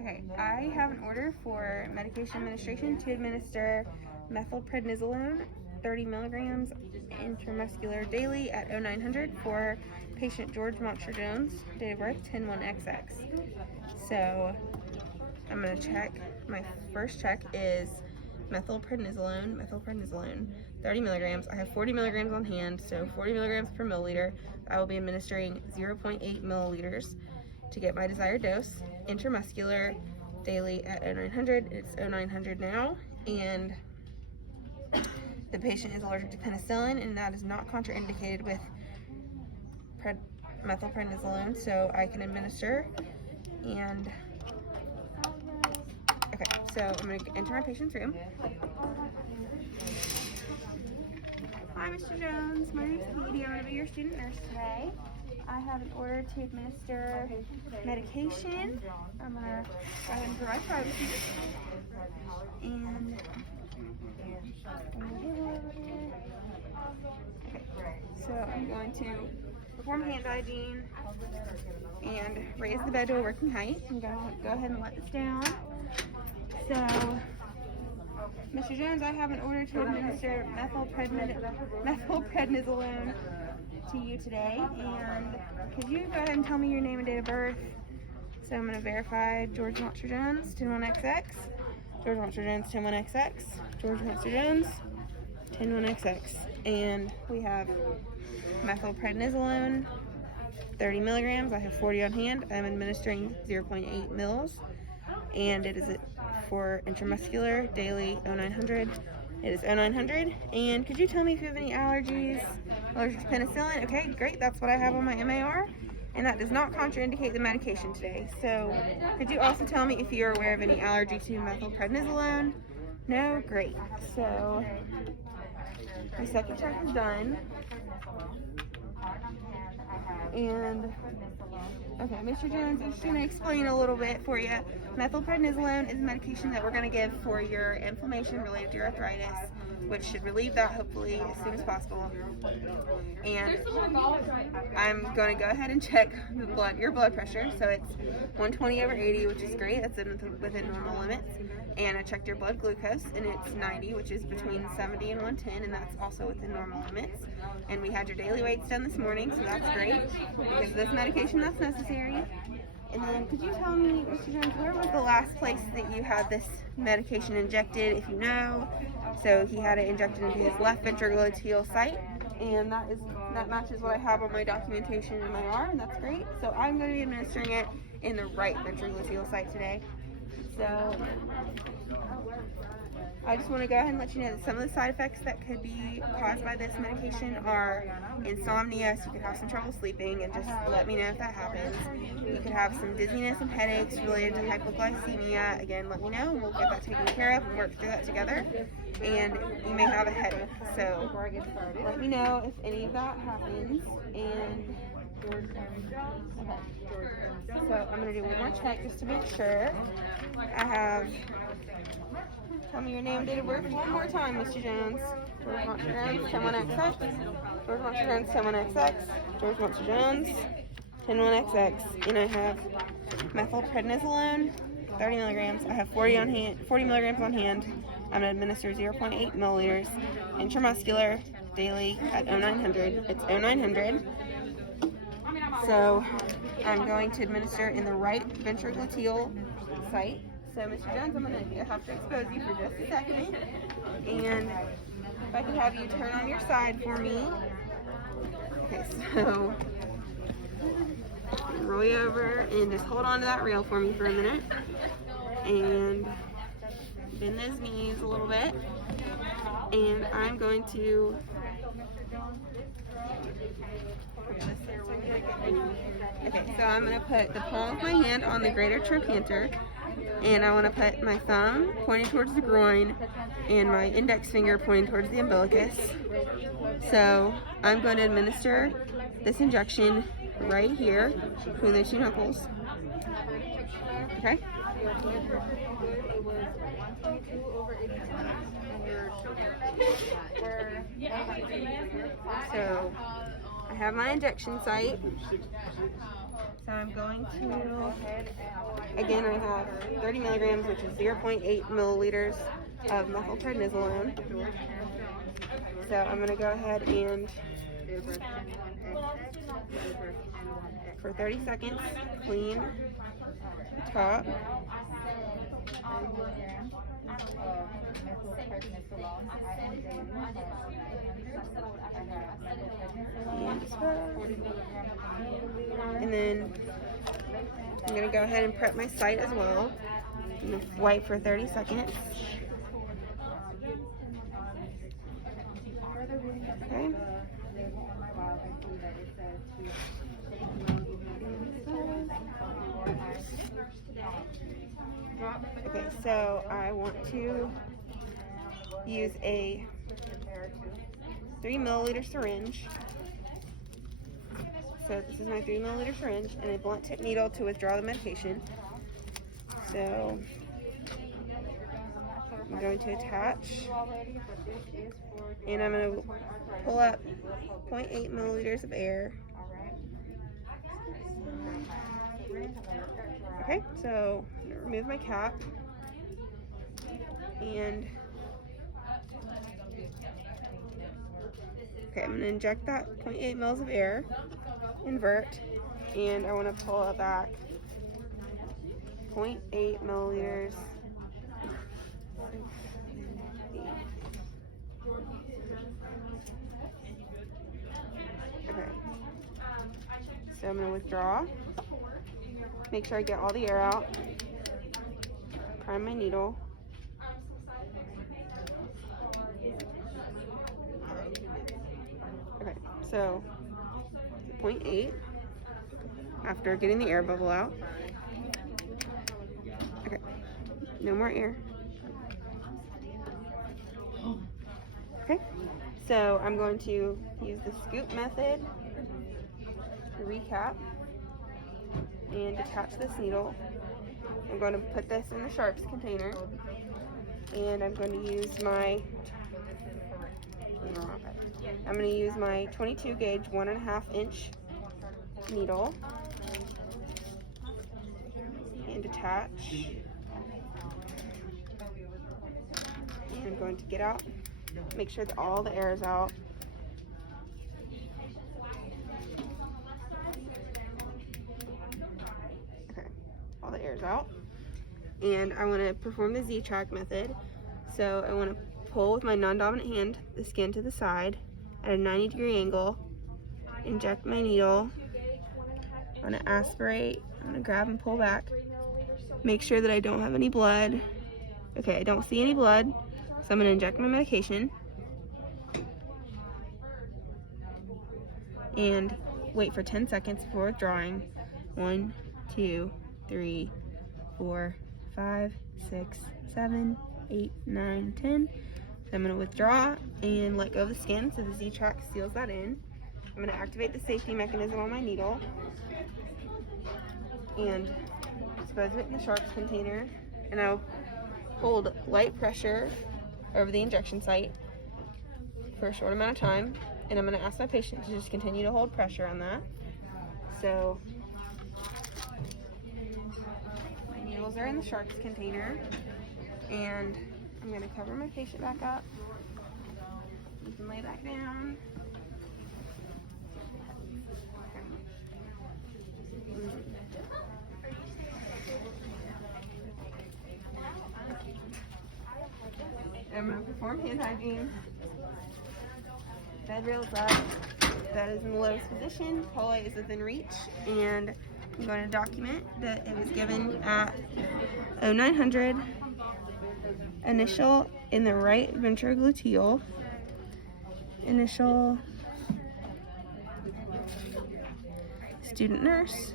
Okay, I have an order for medication administration to administer methylprednisolone 30 milligrams intramuscular daily at 0900 for patient George Monster Jones, date of birth 10/1XX. So I'm going to check. My first check is methylprednisolone 30 milligrams. I have 40 milligrams on hand, so 40 milligrams per milliliter. I will be administering 0.8 milliliters to get my desired dose intramuscular daily at 0900. It's 0900 now, and the patient is allergic to penicillin, and that is not contraindicated with methylprednisolone, so I can administer. And okay, so I'm going to enter my patient's room. Hi, Mr. Jones. My name is Katie. I'm going to be your student nurse today. I have an order to administer medication. I'm going to go ahead and provide privacy. And okay, so I'm going to perform hand hygiene and raise the bed to a working height. I'm going to go ahead and let this down. So, Mr. Jones, I have an order to administer methylprednisolone to you today, and could you go ahead and tell me your name and date of birth? So I'm going to verify George Monster Jones, 10/1XX, George Monster Jones, 10/1XX, George Monster Jones, 10/1XX, and we have methylprednisolone, 30 milligrams. I have 40 on hand. I'm administering 0.8 mils, and it is for intramuscular daily 0900. It is 0900. And could you tell me if you have any allergies? Allergic to penicillin? Okay, great. That's what I have on my MAR, and that does not contraindicate the medication today. So could you also tell me if you're aware of any allergy to methylprednisolone? No? Great. So my second check is done. And okay, Mr. Jones, I'm just going to explain a little bit for you. Methylprednisolone is a medication that we're going to give for your inflammation related to your arthritis, which should relieve that hopefully as soon as possible. And I'm going to go ahead and check your blood pressure. So it's 120/80, which is great. That's within normal limits. And I checked your blood glucose, and it's 90, which is between 70 and 110, and that's also within normal limits. And we had your daily weights done this morning, so that's great, because of this medication that's necessary. And then could you tell me, Mr. Jones, where was the last place that you had this medication injected, if you know? So he had it injected into his left ventrogluteal site, and that matches what I have on my documentation in my arm, and that's great. So I'm going to be administering it in the right ventrogluteal site today. So I just want to go ahead and let you know that some of the side effects that could be caused by this medication are insomnia, so you could have some trouble sleeping, and just let me know if that happens. You could have some dizziness and headaches related to hypoglycemia. Again, let me know, and we'll get that taken care of and work through that together. And you may have a headache, so let me know if any of that happens. And okay. So I'm going to do one more check just to make sure. I have, tell me your name, date of birth one more time, Mr. Jones. George Monster Jones, 10/1XX. George Monster Jones, 10/1XX. George Monster Jones, 10/1XX. And I have methylprednisolone, 30 milligrams. I have 40 milligrams on hand. I'm going to administer 0.8 milliliters intramuscular daily at 0900. It's 0900. So I'm going to administer in the right ventrogluteal site. So Mr. Jones, I'm going to have to expose you for just a second. And if I could have you turn on your side for me. Okay, so roll you over and just hold on to that rail for me for a minute. And bend those knees a little bit. And I'm going to okay, so I'm going to put the palm of my hand on the greater trochanter, and I want to put my thumb pointing towards the groin and my index finger pointing towards the umbilicus. So I'm going to administer this injection right here between the two knuckles. Okay? So I have my injection site, So I'm going to, again, I have 30 milligrams, which is 0.8 milliliters of methylprednisolone. So I'm going to go ahead and, for 30 seconds, clean the top. And then I'm going to go ahead and prep my site as well. I'm going to wipe for 30 seconds. Okay. Okay, so I want to use a 3 milliliter syringe. So this is my 3 milliliter syringe and a blunt tip needle to withdraw the medication. So I'm going to attach, and I'm going to pull up 0.8 milliliters of air. Okay, so I'm going to remove my cap, and okay, I'm going to inject that 0.8 mils of air, invert, and I want to pull it back 0.8 milliliters. Okay, so I'm going to withdraw, make sure I get all the air out, prime my needle. Okay, so 0.8 after getting the air bubble out. Okay, no more air. Okay, so I'm going to use the scoop method to recap and detach this needle. I'm going to put this in the sharps container, and I'm going to use my 22 gauge 1.5 inch needle and detach. And I'm going to get out, make sure that all the air is out. Okay, all the air is out. And I want to perform the Z-track method. So I want to pull with my non-dominant hand the skin to the side at a 90-degree angle, inject my needle, I'm going to aspirate, I'm going to grab and pull back, make sure that I don't have any blood. Okay, I don't see any blood, so I'm going to inject my medication and wait for 10 seconds before withdrawing. 1, 2, 3, 4, 5, 6, 7, 8, 9, 10. So I'm going to withdraw and let go of the skin so the Z-track seals that in. I'm going to activate the safety mechanism on my needle and dispose of it in the sharps container. And I'll hold light pressure over the injection site for a short amount of time. And I'm going to ask my patient to just continue to hold pressure on that. So my needles are in the sharps container, and I'm going to cover my patient back up. You can lay back down. I'm going to perform hand hygiene. Bed rail is up. That is in the lowest position. Poli is within reach, and I'm going to document that it was given at 0900. Initial in the right ventrogluteal. Initial student nurse.